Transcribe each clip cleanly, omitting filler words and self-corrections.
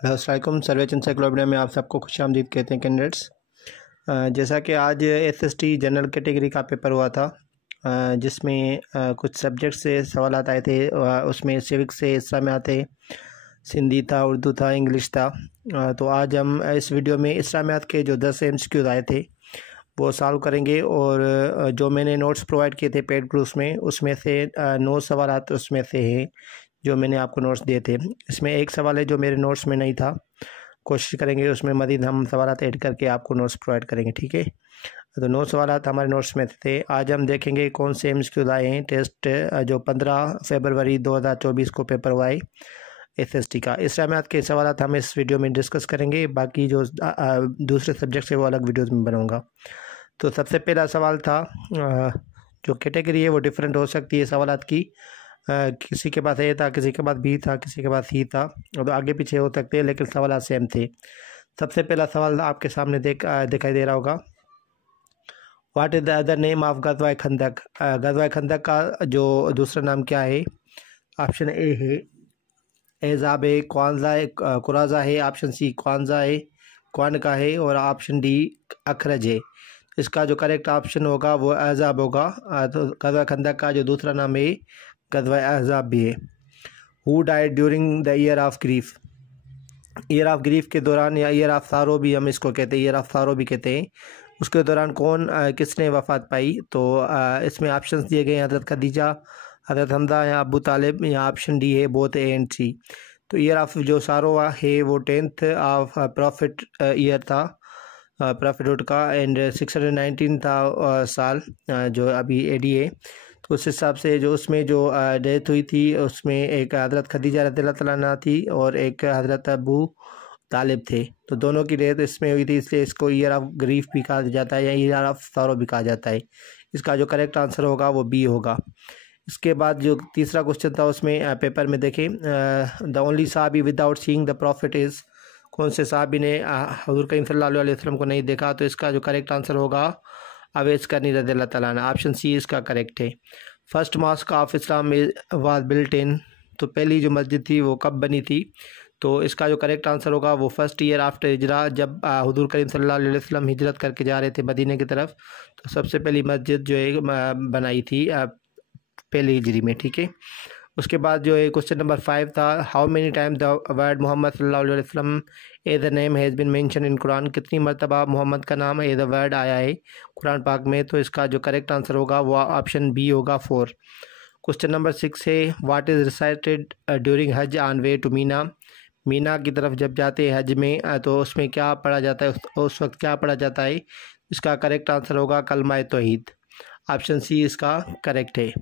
Hello अस्सलाम सर्वेच encyclopedia में आप सबको खुशामदीद कहते हैं कैंडिडेट्स। जैसा कि आज एसएसटी जनरल कैटेगरी का पेपर हुआ था, जिसमें कुछ सब्जेक्ट से सवाल आए थे। उसमें सिविक्स से हिस्सा में आते, सिंधी था, उर्दू था, इंग्लिश था। तो आज हम इस वीडियो में इस्लामियात के जो 10 MCQ आए थे वो सॉल्व करेंगे। और जो मैंने नोट्स प्रोवाइड किए थे पेड ग्रुप्स में, उसमें से 9 सवाल उसमें से हैं जो मैंने आपको नोट्स दिए थे। इसमें एक सवाल है जो मेरे नोट्स में नहीं था, कोशिश करेंगे उसमें मज़ीद हम सवाल ऐड करके आपको नोट्स प्रोवाइड करेंगे, ठीक है। तो 9 सवाल हमारे नोट्स में थे। आज हम देखेंगे कौन से MCQ आए हैं। टेस्ट जो 15 फरवरी 2024 को पेपर हुआ है SST का। इस्लामियात के सवाल हम इस वीडियो में डिस्कस करेंगे, बाकी जो दूसरे सब्जेक्ट है वो अलग वीडियोज़ में बनाऊँगा। तो सबसे पहला सवाल था, जो कैटेगरी है वो डिफरेंट हो सकती है सवालात की। किसी के पास A था, किसी के पास B था, किसी के पास C था, तो आगे पीछे हो सकते हैं, लेकिन सवाल सेम थे। सबसे पहला सवाल आपके सामने दिखाई दे रहा होगा। What is the other name of गज़वा खंदक। गज़वा खंदक का जो दूसरा नाम क्या है? ऑप्शन A है एजाब है, क्वांजा है, कुराजा है। ऑप्शन C क्वांजा है, क्वानका है। और ऑप्शन D अखरज है। इसका जो करेक्ट ऑप्शन होगा वो एजाब होगा। तो गज़वा खंदक का जो दूसरा नाम है गज़वा अहज़ाब भी है। Who died during the year of grief. Year of grief के दौरान, या ईयर ऑफ सारो भी हम इसको कहते हैं, ईयर ऑफ सारो भी कहते हैं, उसके दौरान किसने वफ़ात पाई? तो इसमें ऑप्शंस दिए गए हैं, हज़रत खदीजा, हज़रत हमदा या अबू तालिब, या ऑप्शन D है बोथ A and C। तो ईयर ऑफ जो सारो है वो 10th ऑफ प्रॉफिट ईयर था, प्रॉफिट का, एंड 619 था साल जो अभी AD है। तो उस हिसाब से जो उसमें जो डेथ हुई थी उसमें एक हज़रत खदीजा रज़ियल्लाहु तआला अन्हा थी और एक हज़रत अबू तालिब थे। तो दोनों की डेथ इसमें हुई थी, इसलिए इसको ईयर ऑफ ग्रीफ भी कहा जाता है या ईयर ऑफ सारो भी कहा जाता है। इसका जो करेक्ट आंसर होगा वो B होगा। इसके बाद जो तीसरा क्वेश्चन था उसमें पेपर में देखें, द ओनली साहबी without seeing the prophet is. कौन से साहबी ने हुज़ूर करीम सल्लल्लाहु अलैहि वसल्लम को नहीं देखा? तो इसका जो करेक्ट आंसर होगा अवैस करनी रज़ियल्लाहु तआला अन्हा। ऑप्शन C इसका करेक्ट है। First mosque of Islam was built in. तो पहली जो मस्जिद थी वो कब बनी थी? तो इसका जो करेक्ट आंसर होगा वो फर्स्ट ईयर आफ्टर हिजरा, जब हुज़ूर करीम सल्लल्लाहु अलैहि वसल्लम हिजरत करके जा रहे थे मदीने की तरफ, तो सबसे पहली मस्जिद जो है बनाई थी पहली हिजरी में, ठीक है। उसके बाद जो है क्वेश्चन नंबर 5 था, how many time the word Muhammad सल्लल्लाहु अलैहि वसल्लम as the name has been mention in Quran. कितनी मरतबा मोहम्मद का नाम एज द वर्ड आया है कुरान पाक में? तो इसका जो करेक्ट आंसर होगा वो ऑप्शन B होगा 4। क्वेश्चन नंबर 6 है, what is recited during Hajj on way to Mina. Mina की तरफ जब जाते हैं हज में, तो उसमें क्या पढ़ा जाता है, उस वक्त क्या पढ़ा जाता है? इसका करेक्ट आंसर होगा कलमा तौहीद। ऑप्शन C इसका करेक्ट है।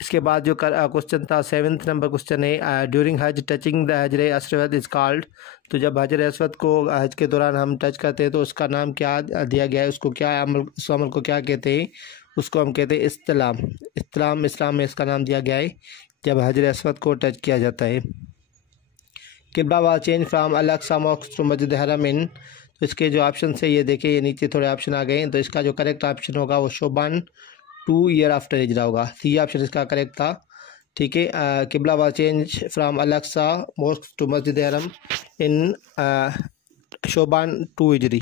इसके बाद जो क्वेश्चन था 7th नंबर क्वेश्चन है, ड्यूरिंग हज टचिंग द हजर अस्वद इज़ कॉल्ड। तो जब हजर अस्वद को हज के दौरान हम टच करते हैं तो उसका नाम क्या दिया गया है, उसको क्या उस अमल को क्या कहते हैं? उसको हम कहते हैं इस्तिलाम। इस्लाम में इसका नाम दिया गया है जब हजर अस्वद को टच किया जाता है। Qibla was change from Al Aqsa mosque to Masjid Haram इन। तो इसके जो ऑप्शन है ये देखिए, ये नीचे थोड़े ऑप्शन आ गए हैं। तो इसका जो करेक्ट ऑप्शन होगा वो शोबान 2 ईयर आफ्टर हिजरा होगा। C ऑप्शन इसका करेक्ट था, ठीक है। Qibla was change from Al Aqsa mosque to Masjid Haram इन शोबान 2 हिजरी।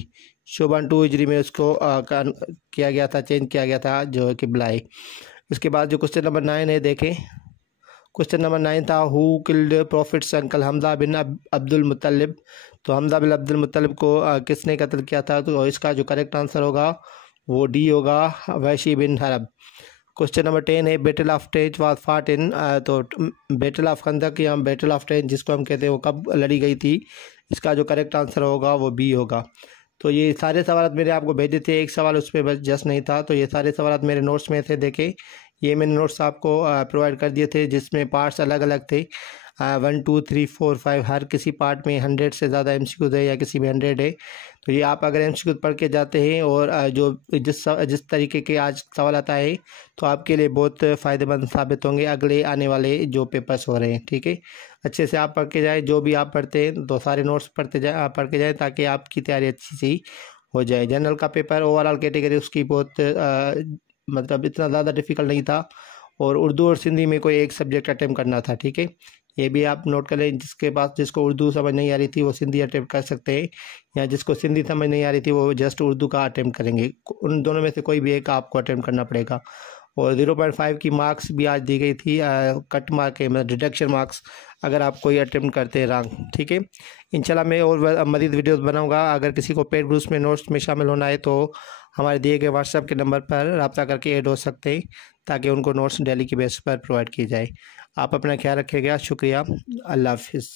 शोबान 2 हिजरी में उसको किया गया था, चेंज किया गया था जो किबला है। उसके बाद जो क्वेश्चन नंबर 9 है देखें, क्वेश्चन नंबर 9 था, who killed prophet's uncle Hamza bin Abdul Muttalib. तो हमजा बिन अब्दुल मुत्तलिब को किसने कत्ल किया था? तो इसका जो करेक्ट आंसर होगा वो D होगा, वैशी बिन हरब। क्वेश्चन नंबर 10 है, बैटल ऑफ ट्रेंच वाज फाट इन। तो बैटल ऑफ खंदक या बैटल ऑफ ट्रेंच जिसको हम कहते हैं वो कब लड़ी गई थी? इसका जो करेक्ट आंसर होगा वो B होगा। तो ये सारे सवाल मैंने आपको भेजे थे, एक सवाल उस पर बस जस्ट नहीं था। तो ये सारे सवाल मेरे नोट्स में थे, देखें ये मैंने नोट्स आपको प्रोवाइड कर दिए थे, जिसमें पार्ट्स अलग अलग थे। 1 2 3 4 5 हर किसी पार्ट में 100 से ज़्यादा MCQ है या किसी में 100 है। तो ये आप अगर MCQ पढ़ के जाते हैं और जो जिस तरीके के आज सवाल आता है तो आपके लिए बहुत फ़ायदेमंद साबित होंगे अगले आने वाले जो पेपर्स हो रहे हैं, ठीक है। अच्छे से आप पढ़ के जाएँ, जो भी आप पढ़ते हैं तो सारे नोट्स पढ़ के जाएँ ताकि आपकी तैयारी अच्छी सी हो जाए। जनरल का पेपर ओवरऑल कैटेगरी उसकी बहुत मतलब इतना ज़्यादा डिफ़िकल्ट नहीं था, और उर्दू और सिंधी में कोई एक सब्जेक्ट अटेम्प्ट करना था, ठीक है। ये भी आप नोट कर लें। जिसके पास जिसको उर्दू समझ नहीं आ रही थी वो सिंधी अटैम्प्ट कर सकते हैं, या जिसको सिंधी समझ नहीं आ रही थी वो जस्ट उर्दू का अटैम्प्ट करेंगे। उन दोनों में से कोई भी एक आपको अटैम्प्ट करना पड़ेगा। और 0.5 की मार्क्स भी आज दी गई थी, कट मार्क है, मतलब डिडक्शन मार्क्स, अगर आप कोई अटैम्प्ट करते हैं रॉन्ग। ठीक है, इंशाल्लाह मैं और मज़ीद वीडियोस बनाऊंगा। अगर किसी को पेड ग्रुप्स में नोट्स में शामिल होना है तो हमारे दिए गए व्हाट्सएप के नंबर पर रब्ता करके ऐड हो सकते हैं, ताकि उनको नोट्स डेली की बेस पर प्रोवाइड किए जाए। आप अपना ख्याल रखिएगा। शुक्रिया। अल्लाह हाफिज़।